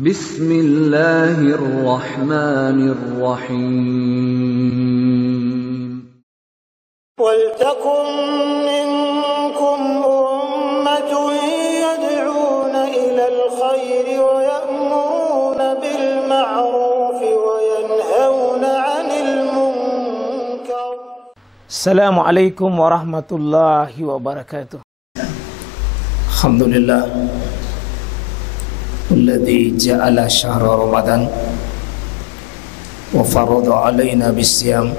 Bismillahirrahmanirrahim. Waltakum minkum ummatun yad'una ilal khairi wa ya'muruna bil ma'rufi wa yanhauna 'anil munkar. Assalamualaikum warahmatullahi wabarakatuh. Alhamdulillah alladzi ja'ala syahra Ramadan wa farada 'alaina bis-siyam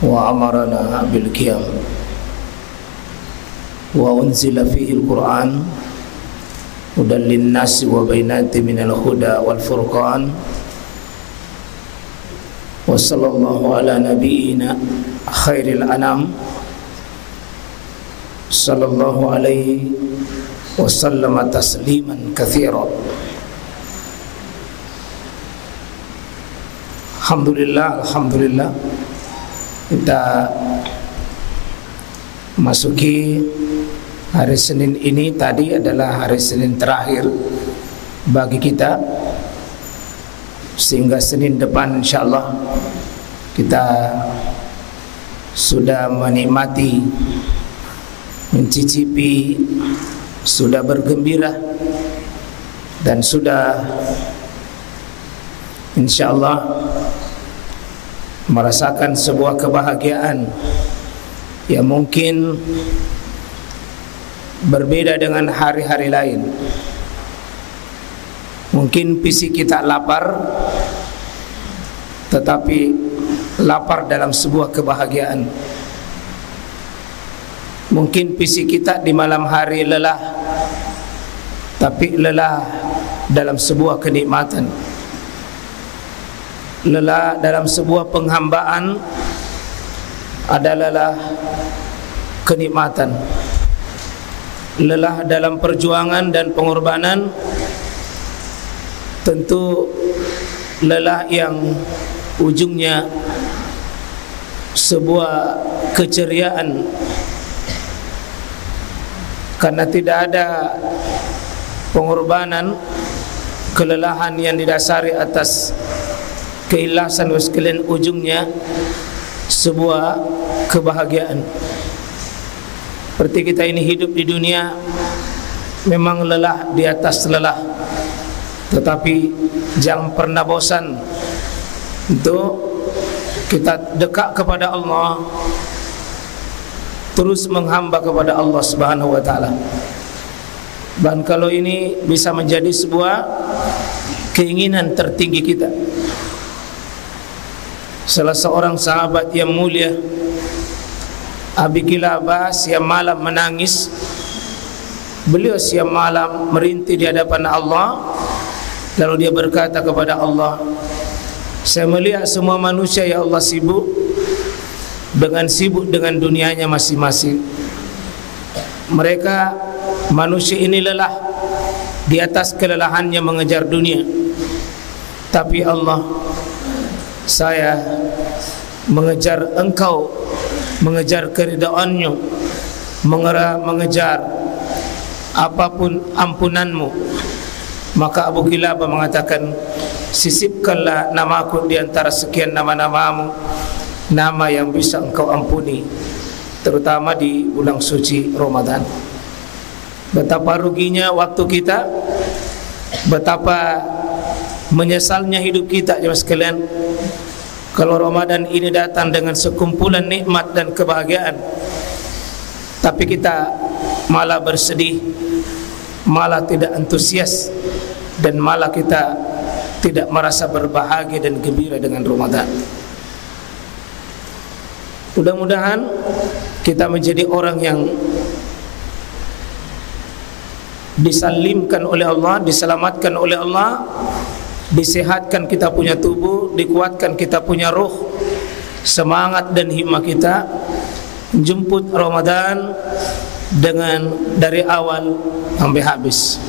wa amarna bil qiyam wa unzila fihi al-Qur'an hudan lin-nasi wa bainatin minal huda wal furqan wa sallallahu ala nabiyyina khairil anam sallallahu alaihi wa sallama tasliman katsira. Alhamdulillah kita masuki hari Senin ini. Tadi adalah hari Senin terakhir bagi kita, sehingga Senin depan insyaallah kita sudah menikmati, mencicipi, sudah bergembira, dan sudah insyaallah merasakan sebuah kebahagiaan yang mungkin berbeda dengan hari-hari lain. Mungkin fisik kita lapar, tetapi lapar dalam sebuah kebahagiaan. Mungkin fisik kita di malam hari lelah, tapi lelah dalam sebuah kenikmatan. Lelah dalam sebuah penghambaan adalah kenikmatan. Lelah dalam perjuangan dan pengorbanan tentu lelah yang ujungnya sebuah keceriaan, karena tidak ada pengorbanan, kelelahan yang didasari atas keikhlasan, sekalian ujungnya sebuah kebahagiaan. Seperti kita ini hidup di dunia memang lelah di atas lelah, tetapi jangan pernah bosan untuk kita dekat kepada Allah, terus menghamba kepada Allah Subhanahu wa taala. Dan kalau ini bisa menjadi sebuah keinginan tertinggi kita. Salah seorang sahabat yang mulia, Abi Kilabah, siang malam menangis. Beliau siang malam merintih di hadapan Allah. Lalu dia berkata kepada Allah, saya melihat semua manusia ya Allah sibuk dengan dunianya masing-masing. Mereka manusia ini lelah di atas kelelahannya mengejar dunia. Tapi Allah, saya mengejar Engkau, mengejar keridhaan-Mu, mengejar apapun ampunan-Mu. Maka Abu Kilabah mengatakan, sisipkanlah namaku di antara sekian nama-namamu, nama yang bisa Engkau ampuni, terutama di bulan suci Ramadan. Betapa ruginya waktu kita, betapa menyesalnya hidup kita jemaah sekalian, kalau Ramadan ini datang dengan sekumpulan nikmat dan kebahagiaan, tapi kita malah bersedih, malah tidak antusias, dan malah kita tidak merasa berbahagia dan gembira dengan Ramadan. Mudah-mudahan kita menjadi orang yang disalimkan oleh Allah, diselamatkan oleh Allah, disehatkan kita punya tubuh, dikuatkan kita punya ruh, semangat dan himmah kita menjemput Ramadan dengan dari awal sampai habis.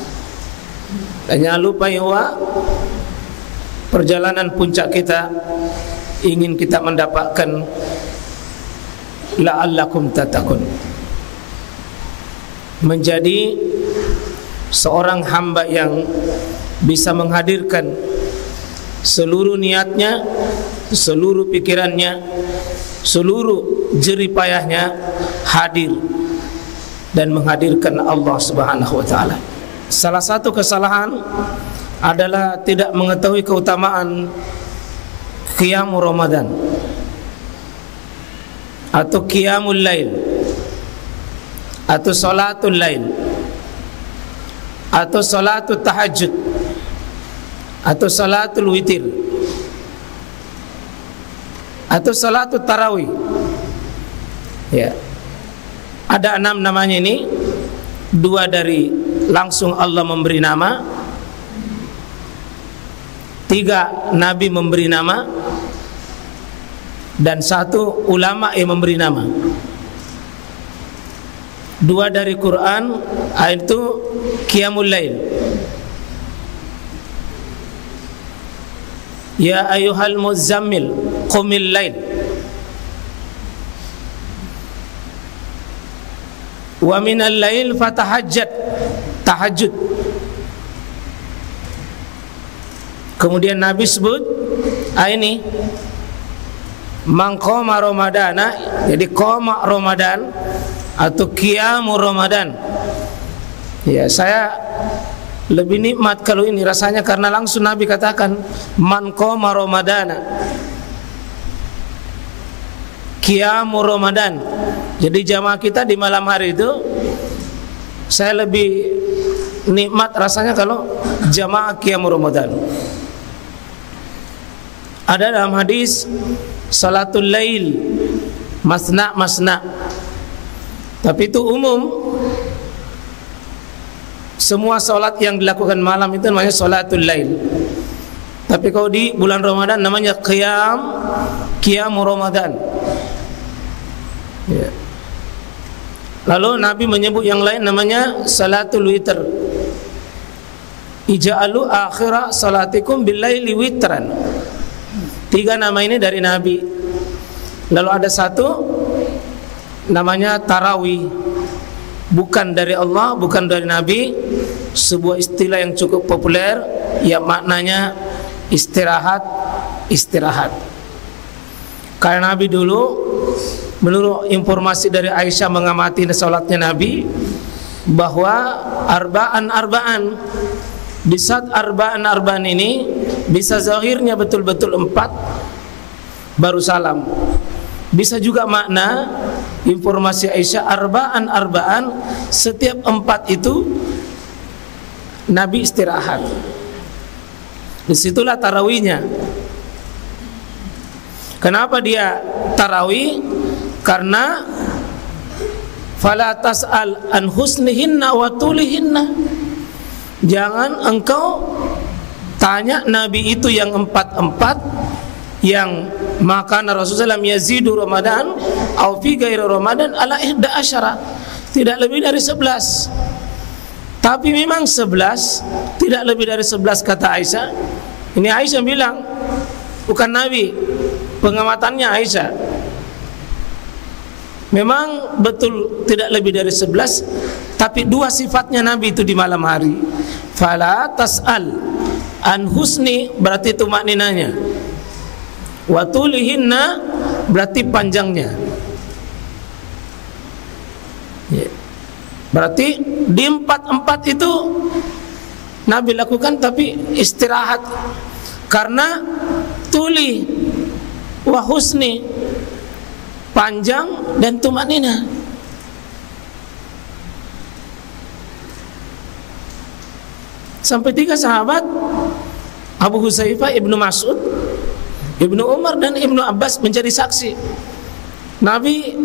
Dan jangan lupa ya, perjalanan puncak kita ingin kita mendapatkan la'allakum tattaqun, menjadi seorang hamba yang bisa menghadirkan seluruh niatnya, seluruh pikirannya, seluruh jerih payahnya hadir dan menghadirkan Allah Subhanahu wa taala. Salah satu kesalahan adalah tidak mengetahui keutamaan qiyamul Ramadan atau qiyamul lail atau salatul lail atau salatul tahajud atau salatul witir atau salatul tarawih. Ya. Ada 6 namanya ini. 2 dari langsung Allah memberi nama, 3 Nabi memberi nama, dan 1 ulama yang memberi nama. 2 dari Quran, itu Qiyamul Lail. Ya ayyuhal muzammil qumil lail wa minal lail fatahajjat, tahajud. Kemudian Nabi sebut ini man qama ramadana, jadi qama Ramadan atau qiyamul Ramadan. Ya, saya lebih nikmat kalau ini rasanya karena langsung Nabi katakan man qama ramadana, qiyamul Ramadan. Jadi jamaah kita di malam hari itu saya lebih nikmat rasanya kalau jamaah qiyamul Ramadan. Ada dalam hadis salatul lail masna masna, tapi itu umum. Semua salat yang dilakukan malam itu namanya salatul lail. Tapi kalau di bulan Ramadan namanya qiyamul Ramadan. Ya. Lalu Nabi menyebut yang lain namanya salatul witr. Ija'alu akhira salatikum billaili witran. 3 nama ini dari Nabi. Lalu ada 1 namanya tarawih. Bukan dari Allah, bukan dari Nabi. Sebuah istilah yang cukup populer, yang maknanya istirahat. Karena Nabi dulu, menurut informasi dari Aisyah mengamati salatnya Nabi, bahwa arba'an di saat arba'an ini bisa zahirnya betul-betul 4 baru salam. Bisa juga makna informasi Aisyah arba'an setiap 4 itu Nabi istirahat. Disitulah tarawihnya. Kenapa dia tarawih? Karena fala tas'al an husnihinna wa tulihinna. Jangan engkau tanya Nabi itu yang 4 yang maka Rasulullah yazidu Ramadan au fi ghairi Ramadan ala 11, tidak lebih dari 11. Tapi memang 11, tidak lebih dari 11 kata Aisyah. Ini Aisyah bilang, bukan Nabi. Pengamatannya Aisyah. Memang betul tidak lebih dari 11, tapi 2 sifatnya Nabi itu di malam hari. Fala tas'al an husni, berarti itu makninanya. Wa tulihinna, berarti panjangnya. Ya. Berarti di 4 itu Nabi lakukan, tapi istirahat. Karena tuli wa husni, panjang dan tumanina. Sampai 3 sahabat, Abu Hudzaifah, Ibnu Mas'ud, Ibnu Umar dan Ibnu Abbas menjadi saksi. Nabi,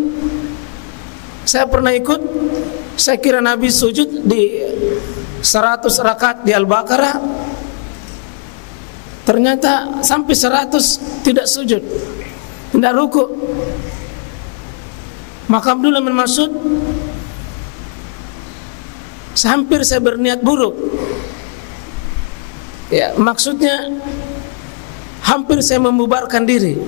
saya pernah ikut, saya kira Nabi sujud di 100 rakaat di Al-Baqarah, ternyata sampai 100 tidak sujud, tidak ruku. Maka Abdullah bin Mas'ud, hampir saya berniat buruk. Ya, maksudnya hampir saya membubarkan diri,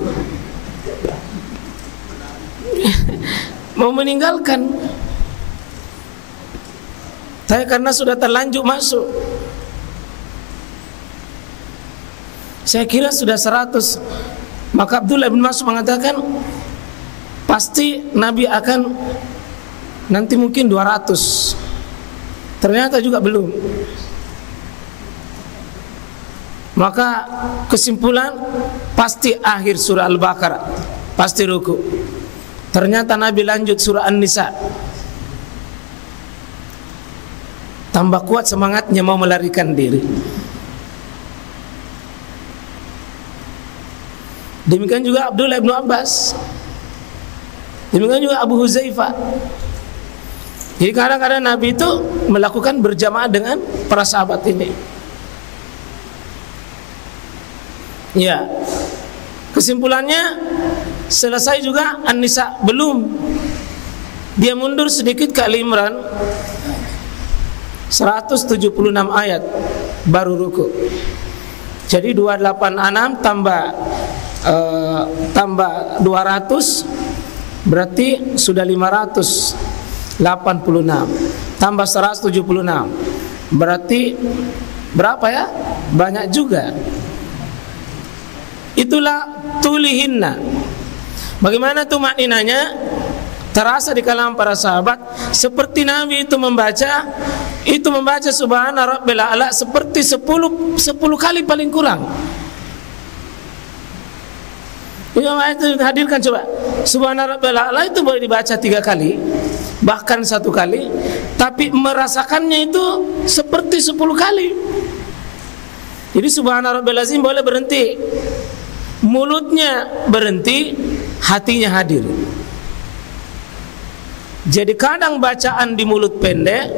mau meninggalkan. Saya karena sudah terlanjur masuk. Saya kira sudah 100. Maka Abdullah bin Mas'ud mengatakan pasti Nabi akan nanti mungkin 200. Ternyata juga belum. Maka kesimpulan pasti akhir surah Al-Baqarah, pasti ruku. Ternyata Nabi lanjut surah An-Nisa. Tambah kuat semangatnya mau melarikan diri. Demikian juga Abdullah bin Abbas. Demikian juga Abu Huzaifah. Jadi kadang-kadang Nabi itu melakukan berjamaah dengan para sahabat ini. Ya. Kesimpulannya selesai juga An-Nisa, belum. Dia mundur sedikit ke Ali Imran, 176 ayat baru ruku. Jadi 286 tambah 200 berarti sudah 586. Tambah 176 berarti berapa ya? Banyak juga. Itulah tulihinna. Bagaimana tuh makninanya? Terasa di kalangan para sahabat seperti Nabi itu membaca subhana rabbil a'la seperti 10 kali paling kurang. Itu hadirkan coba. Subhana rabbil a'la itu boleh dibaca 3 kali, bahkan 1 kali, tapi merasakannya itu seperti 10 kali. Jadi subhana rabbil azim boleh berhenti, mulutnya berhenti, hatinya hadir. Jadi kadang bacaan di mulut pendek,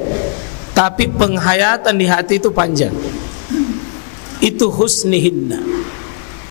tapi penghayatan di hati itu panjang. Itu husnihinna.